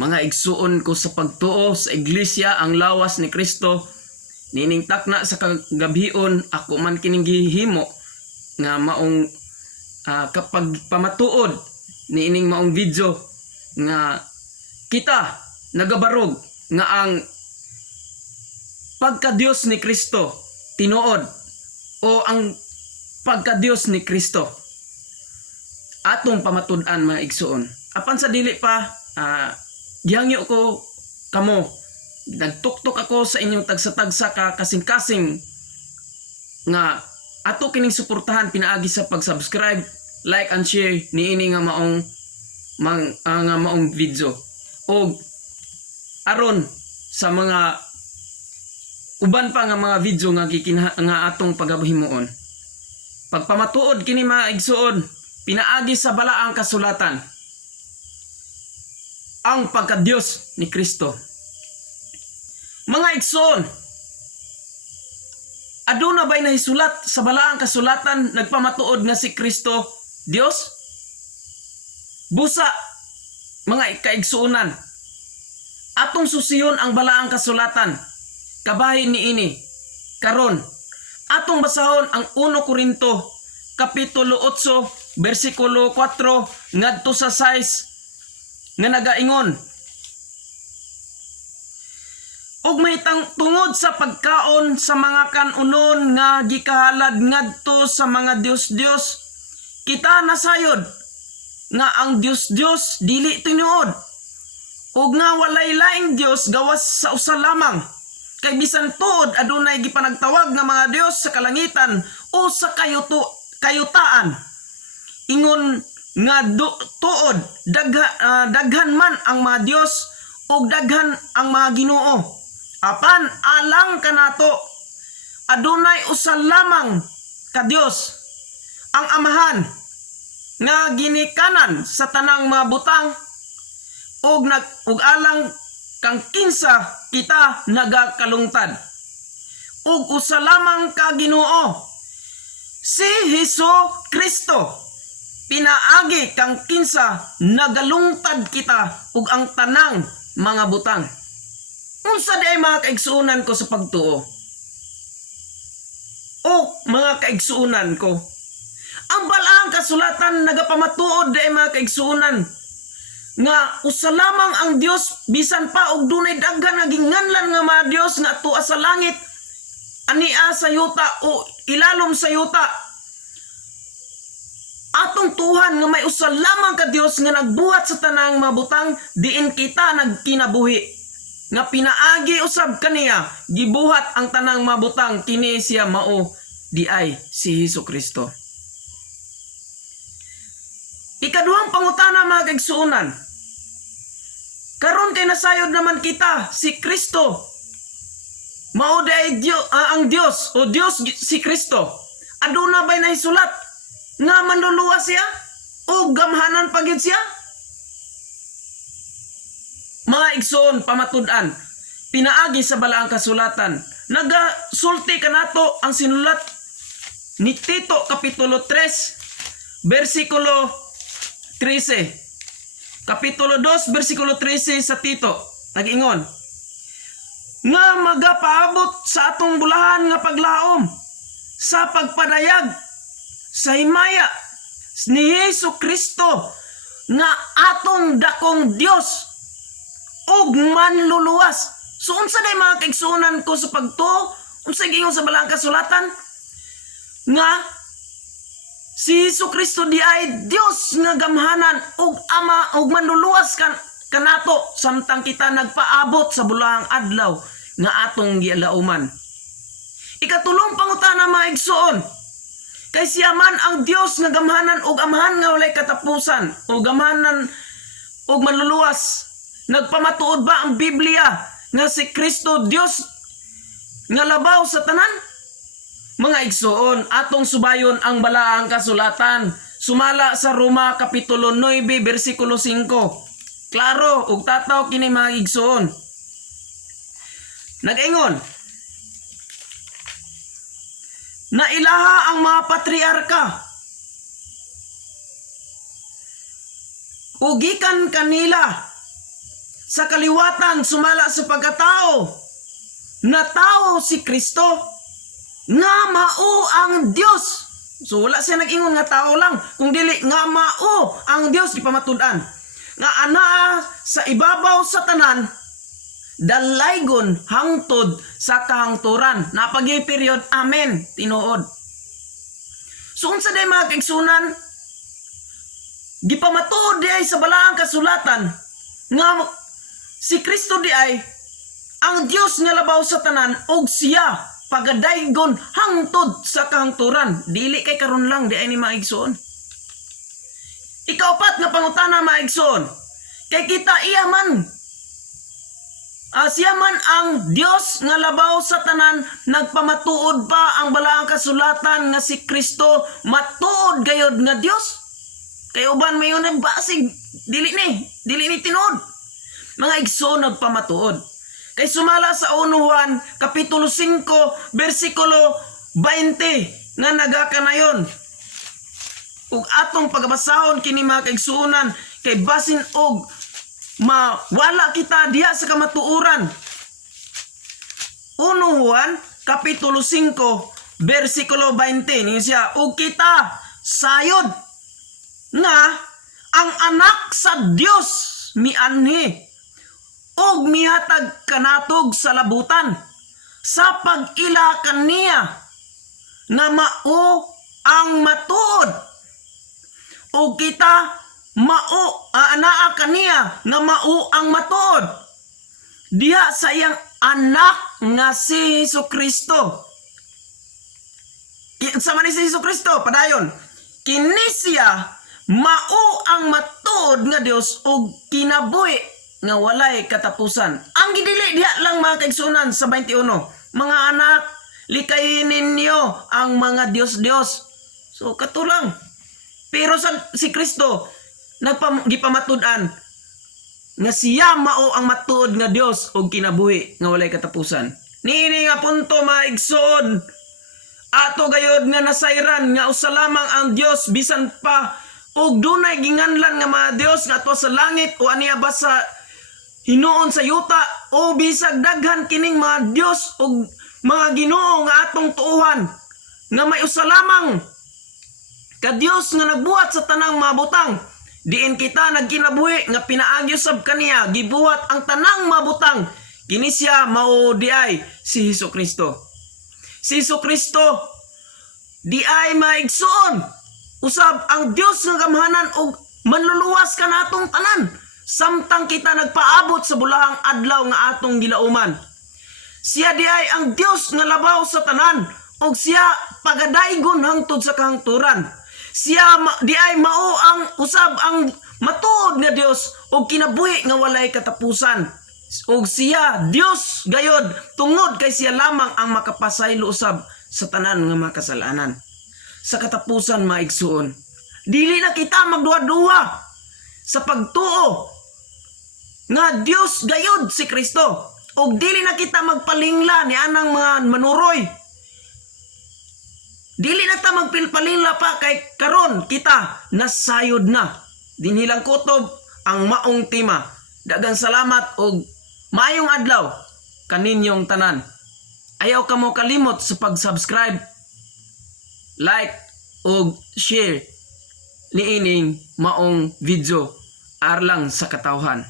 mga igsuon ko sa pagtuo sa iglesia ang lawas ni Kristo, nining takna sa kagabion ako man kining gihimo nga maong kapag pamatuod niining maong video nga kita nagabarog nga ang pagka-Dios ni Kristo tinuod o ang pagka-Dios ni Kristo atong pamatud-an mga igsuon. Apan sa dili pa gihangyo ko kamo, nagtuktok ako sa inyong tagsa-tagsa ka kasing-kasing nga ato kining suportahan pinaagi sa pag-subscribe, like and share niini nga maong video. O aron sa mga uban pa nga mga video nga nga atong pagahimuon. Pagpamatuod kini mga igsuon, pinaagi sa balaang kasulatan ang pagka-Dios ni Kristo. Mga igsoon, aduna ba'y nahisulat sa balaang kasulatan nagpamatuod nga si Kristo Dios? Busa, mga kaigsuunan, atong susiyon ang balaang kasulatan, kabahin niini, karon, atong basahon ang 1 Korinto, Kapitulo 8, versikulo 4, ngadto sa 6, nga nagaingon, ug mahitang tungod sa pagkaon sa mga kanunon nga gikahalad ngadto sa mga Dios-Dios, kita nasayod nga ang Dios-Dios dili tinuod, ug nga walay laing Dios gawas sa usa lamang, kay bisan tuod adunay gipanagtawag nga mga Dios sa kalangitan o sa kayutaan. Ingon nga tuod daghan man ang mga Dios ug daghan ang mga Ginoo. Apan alang kanato adunay usa lamang ka Dios, ang Amahan nga ginikanan sa tanang mga butang, ug alang kang kinsa kita nagakalungtad. Ug usa lamang ka Ginoo, si Hesus Kristo. Pinaagi kang kinsa nagalungtad kita ug ang tanang mga butang. Unsa day mga kaigsuunan ko sa pagtuo? O mga kaigsuunan ko, ang balaang kasulatan nagapamatuod day mga kaigsuunan nga usa lamang ang Dios, bisan pa og dunay daghan nga ginganlan nga mga Dios nga tuwa sa langit, ania sa yuta o ilalom sa yuta. Atong tuhan nga may usa lamang ka Dios nga nagbuhat sa tanang mga butang, diin kita nagkinabuhi. Nga pinaagi usab kaniya gibuhat ang tanang mga butang, kini siya mao diay si Hesus Kristo. Ikaduhang pangutana mga kaigsuunan, karon kay nasayod naman kita si Kristo mao diay ang Dios o Dios si Kristo. Aduna ba'y nahisulat nga manluluwas siya o gamhanan pagyud siya? Mga igsoon, pamatud-an, pinaagi sa balaang kasulatan, nagasulti kanato ang sinulat ni Tito Kapitulo 3 versikulo 13. Kapitulo 2 versikulo 13 sa Tito nag-ingon nga magapaabot sa atong bulahan nga paglaom sa pagpadayag sa himaya ni Hesus Kristo nga atong dakong Dios ug manluluwas. So unsa day mga kaigsuonan ko sa pagtuo? Unsa gingon sa balaang kasulatan? Nga si Hesus Kristo di ay Dios nga gamhanan ug Ama ug manluluwas kanato samtang kita nagpaabot sa bulahang adlaw nga atong gialauman. Ikatulong pangutana mga igsuon, kay siya man ang Dios nga gamhanan ug amahan nga walay katapusan o gamhanan ug manluluwas. Nagpamatuod ba ang Biblia nga si Kristo Dios nga labaw sa tanan? Mga igsuon, atong subayon ang balaang kasulatan sumala sa Roma Kapitulo 9 versikulo 5. Klaro ug tataw kini mga igsuon. Nag-ingon, na ilaha ang mga patriarka ug gikan kanila sa kaliwatan sumala sa pagkatao, na tao si Kristo, nga mao ang Dios. So wala siya nag-ingon nga tao lang, kung dili nga mao ang Dios gipamatud-an. Nga anaa sa ibabaw sa tanan, dalaygon hangtod sa kahangturan. Napagi period, amen, tinuod. So unsa day mga kaigsunan, gipamatuod di ay sa balaang kasulatan nga si Kristo di ay ang Dios nga labaw sa tanan, og siya pagadaygon hangtod sa kahangturan. Dili kay karon lang di ay ni maigsoon. Ikaapat nga pangutana maigsoon, kay kita iya man siya man ang Dios nga labaw sa tanan, nagpamatuod pa ang balaang kasulatan nga si Kristo matuod gayod nga Dios. Kay uban mayon basig dili ni tinuod. Mga igsoon nagpamatuod. Kay sumala sa Juan kapitulo 5 bersikulo 20 nga nagakanayon. Ug atong pagbasahon kini mga kaigsuonan, kay basin og mawala kita diha sa kamatuoran. Juan kapitulo 5 bersikulo 20 ni siya, ug kita sayod nga ang anak sa Dios mianhi og mihatag kanatog sa labutan sa pag-ila kaniya nga mao ang matuod, og kita mao anaa kaniya nga mao ang matuod diha sa iyang anak nga si Jesucristo. Sa man si Jesucristo padayon, kini siya mao ang matuod nga Dios og kinabuhi nga walay katapusan. Ang gidili diha lang mga kaigsunan sa 21, mga anak, likayin ninyo ang mga Dios-Dios. So katulang. Pero si Kristo gipamatud-an nga siya mao ang matuod nga Dios og kinabuhi nga walay katapusan. Niini nga punto maigsoon, ato gayod nga nasayran nga usa lamang ang Dios, bisan pa og dunay ginganlan nga mga Dios nga ato sa langit o aniya ba sa hinuon sa yuta, o bisag daghan kining mga Dios o mga Ginoo nga atong tuuhan, nga may usa lamang ka Dios nga nagbuhat sa tanang mga butang. Diin kita nagkinabuhi nga pinaagyo sab kaniya gibuhat ang tanang mga butang. Kini siya mao diay si Jesucristo. Si Jesucristo diay maigsoon usab ang Dios nga gamhanan og manluluwas kanatong tanan, samtang kita nagpaabot sa bulahang adlaw nga atong gilauman. Siya diay ang Dios nga labaw sa tanan, og siya pagadaygon hangtod sa kahangturan. Siya diay mao ang usab ang matuod nga Dios og kinabuhi nga walay katapusan. Og siya Dios gayod, tungod kay siya lamang ang makapasaylo usab sa tanan nga mga kasalanan. Sa katapusan maigsuon, dili na kita magduha-duha sa pagtuo nga Dios gayod si Kristo, og dili na kita magpalingla ni anang mga manuroy. Dili na ta magpilpalingla pa, kay karon kita nasayod na. Dinilang kutob ang maong tema. Dagang salamat og maayong adlaw kaninyong tanan. Ayaw ka mo kalimot sa pag-subscribe, like og share niining maong video arlang sa katawhan.